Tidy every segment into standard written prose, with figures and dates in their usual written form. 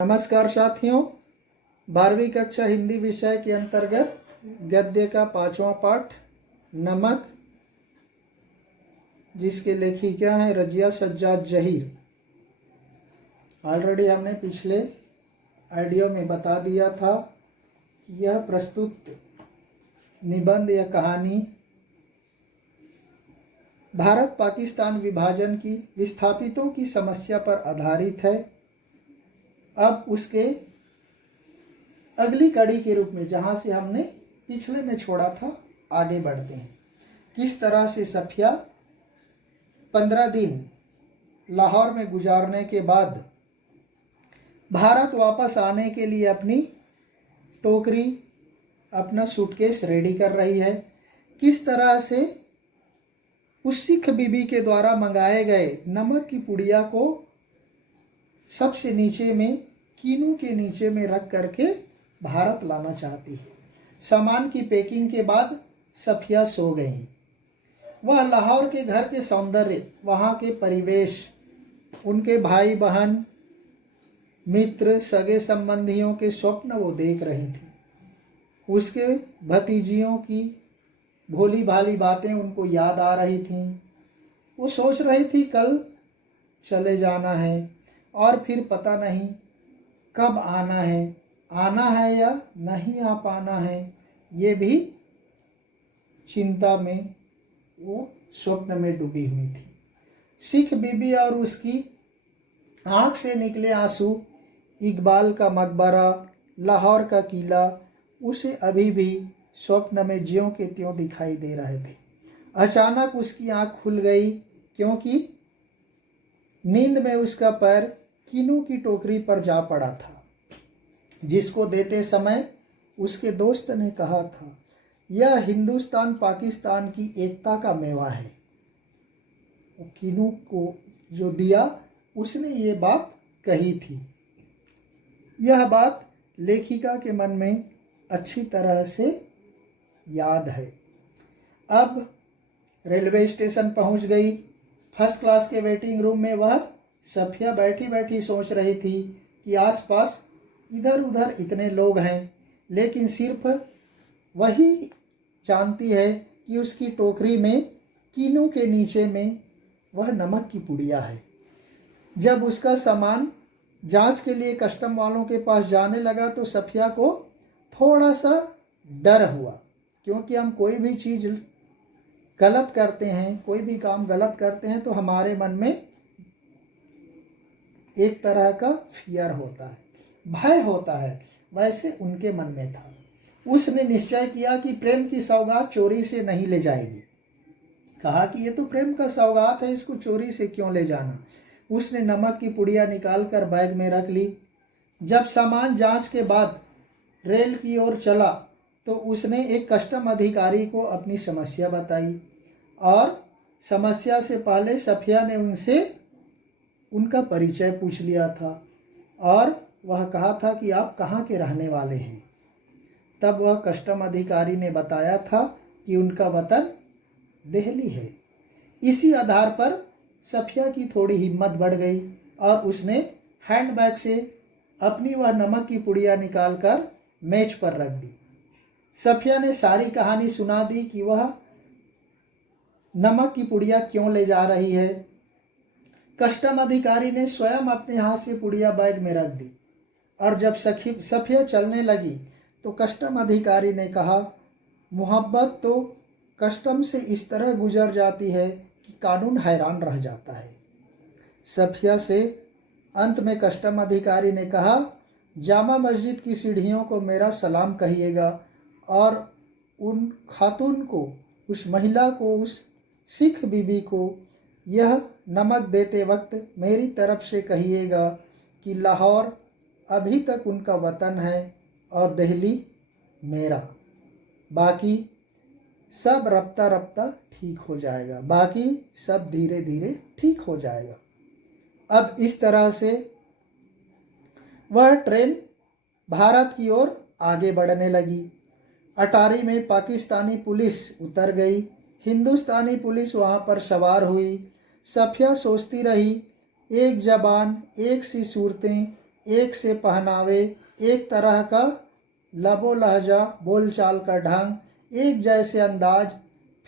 नमस्कार साथियों, 12वीं कक्षा हिंदी विषय के अंतर्गत गद्य का 5वां पाठ नमक, जिसके लेखिका हैं रजिया सज्जाद जहीर। ऑलरेडी हमने पिछले ऑडियो में बता दिया था कि यह प्रस्तुत निबंध या कहानी भारत पाकिस्तान विभाजन की विस्थापितों की समस्या पर आधारित है। अब उसके अगली कड़ी के रूप में, जहाँ से हमने पिछले में छोड़ा था, आगे बढ़ते हैं। किस तरह से सफिया 15 दिन लाहौर में गुजारने के बाद भारत वापस आने के लिए अपनी टोकरी, अपना सूटकेस रेडी कर रही है। किस तरह से उस सिख बीबी के द्वारा मंगाए गए नमक की पुड़िया को सबसे नीचे में, कीनू के नीचे में रख करके भारत लाना चाहती है। सामान की पैकिंग के बाद सफिया सो गई। वह लाहौर के घर के सौंदर्य, वहाँ के परिवेश, उनके भाई बहन, मित्र, सगे संबंधियों के स्वप्न वो देख रही थी। उसके भतीजियों की भोली भाली बातें उनको याद आ रही थीं। वो सोच रही थी कल चले जाना है और फिर पता नहीं कब आना है या नहीं आ पाना है। ये भी चिंता में, वो स्वप्न में डूबी हुई थी। सिख बीबी और उसकी आंख से निकले आंसू, इकबाल का मकबरा, लाहौर का किला उसे अभी भी स्वप्न में ज्यों के त्यों दिखाई दे रहे थे। अचानक उसकी आंख खुल गई, क्योंकि नींद में उसका पैर कीनू की टोकरी पर जा पड़ा था, जिसको देते समय उसके दोस्त ने कहा था, यह हिंदुस्तान पाकिस्तान की एकता का मेवा है। कीनू को जो दिया, उसने ये बात कही थी। यह बात लेखिका के मन में अच्छी तरह से याद है। अब रेलवे स्टेशन पहुंच गई। फर्स्ट क्लास के वेटिंग रूम में वह सफिया बैठी बैठी सोच रही थी कि आसपास इधर उधर इतने लोग हैं, लेकिन सिर्फ वही जानती है कि उसकी टोकरी में, कीनू के नीचे में, वह नमक की पुड़िया है। जब उसका सामान जांच के लिए कस्टम वालों के पास जाने लगा तो सफिया को थोड़ा सा डर हुआ, क्योंकि हम कोई भी चीज़ गलत करते हैं, कोई भी काम गलत करते हैं तो हमारे मन में एक तरह का फियर होता है, भय होता है। वैसे उनके मन में था। उसने निश्चय किया कि प्रेम की सौगात चोरी से नहीं ले जाएगी। कहा कि ये तो प्रेम का सौगात है, इसको चोरी से क्यों ले जाना। उसने नमक की पुड़िया निकाल कर बैग में रख ली। जब सामान जांच के बाद रेल की ओर चला तो उसने एक कस्टम अधिकारी को अपनी समस्या बताई, और समस्या से पहले सफिया ने उनसे उनका परिचय पूछ लिया था, और वह कहा था कि आप कहाँ के रहने वाले हैं। तब वह कस्टम अधिकारी ने बताया था कि उनका वतन दिल्ली है। इसी आधार पर सफिया की थोड़ी हिम्मत बढ़ गई और उसने हैंडबैग से अपनी वह नमक की पुड़िया निकालकर मेज पर रख दी। सफिया ने सारी कहानी सुना दी कि वह नमक की पुड़िया क्यों ले जा रही है। कस्टम अधिकारी ने स्वयं अपने हाथ से पुड़िया बैग में रख दी, और जब सफिया चलने लगी तो कस्टम अधिकारी ने कहा, मोहब्बत तो कस्टम से इस तरह गुजर जाती है कि कानून हैरान रह जाता है। सफिया से अंत में कस्टम अधिकारी ने कहा, जामा मस्जिद की सीढ़ियों को मेरा सलाम कहिएगा, और उन खातून को, उस महिला को, उस सिख बीबी को यह नमक देते वक्त मेरी तरफ से कहिएगा कि लाहौर अभी तक उनका वतन है और दिल्ली मेरा। बाकी सब रफ्ता रफ्ता ठीक हो जाएगा, बाकी सब धीरे धीरे ठीक हो जाएगा। अब इस तरह से वह ट्रेन भारत की ओर आगे बढ़ने लगी। अटारी में पाकिस्तानी पुलिस उतर गई। हिंदुस्तानी पुलिस वहाँ पर सवार हुई। सफिया सोचती रही, एक जबान, एक सी सूरतें, एक से पहनावे, एक तरह का लबो लहजा, बोलचाल का ढंग, एक जैसे अंदाज।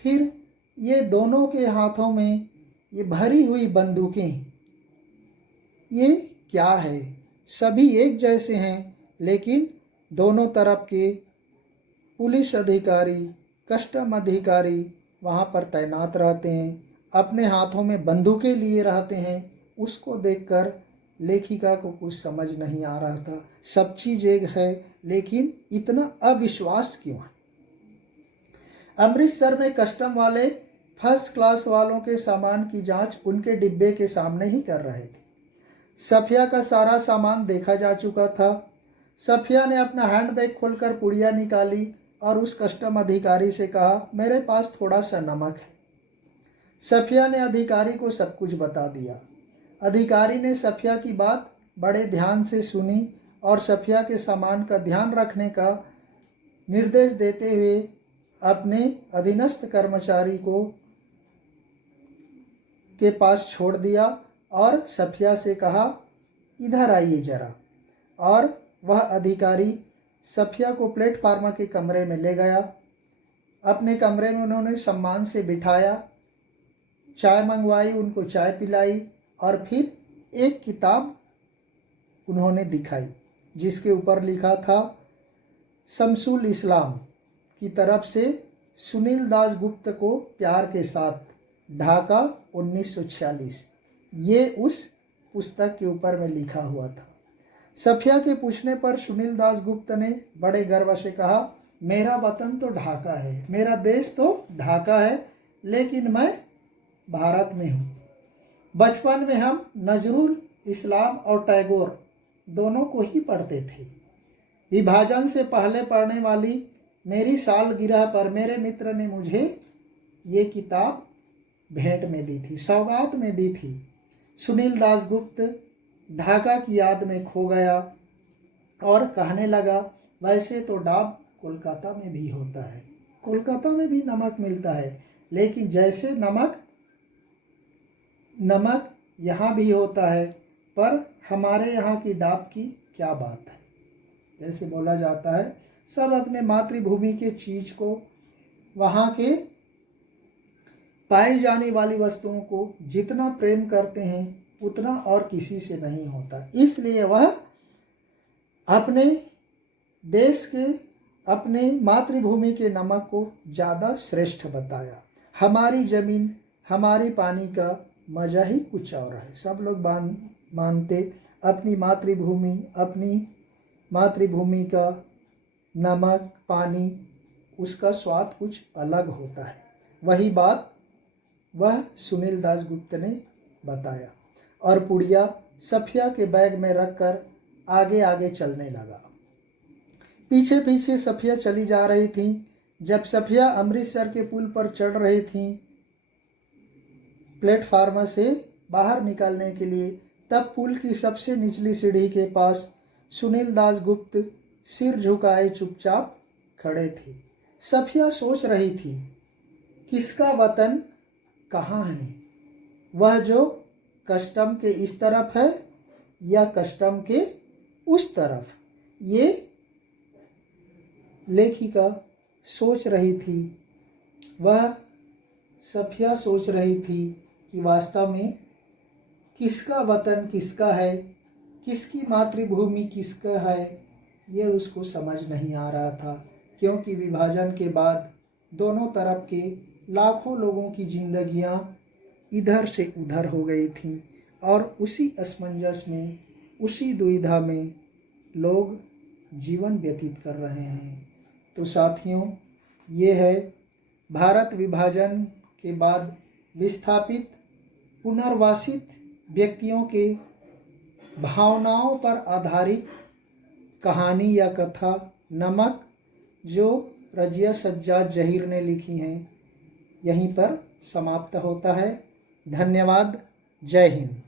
फिर ये दोनों के हाथों में ये भरी हुई बंदूकें, ये क्या है? सभी एक जैसे हैं, लेकिन दोनों तरफ के पुलिस अधिकारी, कस्टम अधिकारी वहाँ पर तैनात रहते हैं, अपने हाथों में बंदूकें लिए रहते हैं। उसको देखकर लेखिका को कुछ समझ नहीं आ रहा था। सब चीज़ एक है, लेकिन इतना अविश्वास क्यों है? अमृतसर में कस्टम वाले फर्स्ट क्लास वालों के सामान की जांच उनके डिब्बे के सामने ही कर रहे थे। सफिया का सारा सामान देखा जा चुका था। सफिया ने अपना हैंडबैग खोलकर पुड़िया निकाली और उस कस्टम अधिकारी से कहा, मेरे पास थोड़ा सा नमक है। सफिया ने अधिकारी को सब कुछ बता दिया। अधिकारी ने सफिया की बात बड़े ध्यान से सुनी और सफिया के सामान का ध्यान रखने का निर्देश देते हुए अपने अधीनस्थ कर्मचारी को के पास छोड़ दिया और सफिया से कहा, इधर आइए जरा। और वह अधिकारी सफिया को प्लेटफार्म के कमरे में ले गया। अपने कमरे में उन्होंने सम्मान से बिठाया, चाय मंगवाई, उनको चाय पिलाई और फिर एक किताब उन्होंने दिखाई जिसके ऊपर लिखा था शमसुल इस्लाम की तरफ से सुनील दास गुप्त को प्यार के साथ, ढाका 1946। ये उस पुस्तक के ऊपर में लिखा हुआ था। सफिया के पूछने पर सुनील दास गुप्त ने बड़े गर्व से कहा, मेरा वतन तो ढाका है, मेरा देश तो ढाका है, लेकिन मैं भारत में हूँ। बचपन में हम नजरुल इस्लाम और टैगोर दोनों को ही पढ़ते थे। विभाजन से पहले पढ़ने वाली मेरी सालगिरह पर मेरे मित्र ने मुझे ये किताब भेंट में दी थी, सौगात में दी थी। सुनील दास गुप्त ढाका की याद में खो गया और कहने लगा, वैसे तो डाब कोलकाता में भी होता है, कोलकाता में भी नमक मिलता है, लेकिन जैसे नमक यहाँ भी होता है, पर हमारे यहाँ की डाब की क्या बात है। जैसे बोला जाता है, सब अपने मातृभूमि के चीज को, वहाँ के पाई जाने वाली वस्तुओं को जितना प्रेम करते हैं उतना और किसी से नहीं होता। इसलिए वह अपने देश के, अपने मातृभूमि के नमक को ज़्यादा श्रेष्ठ बताया। हमारी ज़मीन, हमारी पानी का मज़ा ही कुछ और है। सब लोग मानते अपनी मातृभूमि का नमक, पानी, उसका स्वाद कुछ अलग होता है। वही बात वह सुनील दास गुप्त ने बताया और पुड़िया सफिया के बैग में रखकर आगे आगे चलने लगा। पीछे पीछे सफिया चली जा रही थी। जब सफिया अमृतसर के पुल पर चढ़ रही थी प्लेटफार्म से बाहर निकलने के लिए, तब पुल की सबसे निचली सीढ़ी के पास सुनील दास गुप्त सिर झुकाए चुपचाप खड़े थे। सफिया सोच रही थी, किसका वतन कहाँ है? वह जो कस्टम के इस तरफ है या कस्टम के उस तरफ? ये लेखिका सोच रही थी। वह सफिया सोच रही थी कि वास्तव में किसका वतन किसका है, किसकी मातृभूमि किसका है, ये उसको समझ नहीं आ रहा था, क्योंकि विभाजन के बाद दोनों तरफ के लाखों लोगों की जिंदगियां इधर से उधर हो गई थीं और उसी असमंजस में, उसी दुविधा में लोग जीवन व्यतीत कर रहे हैं। तो साथियों, ये है भारत विभाजन के बाद विस्थापित, पुनर्वासित व्यक्तियों के भावनाओं पर आधारित कहानी या कथा नमक, जो रजिया सज्जाद जहीर ने लिखी हैं। यहीं पर समाप्त होता है। धन्यवाद। जय हिंद।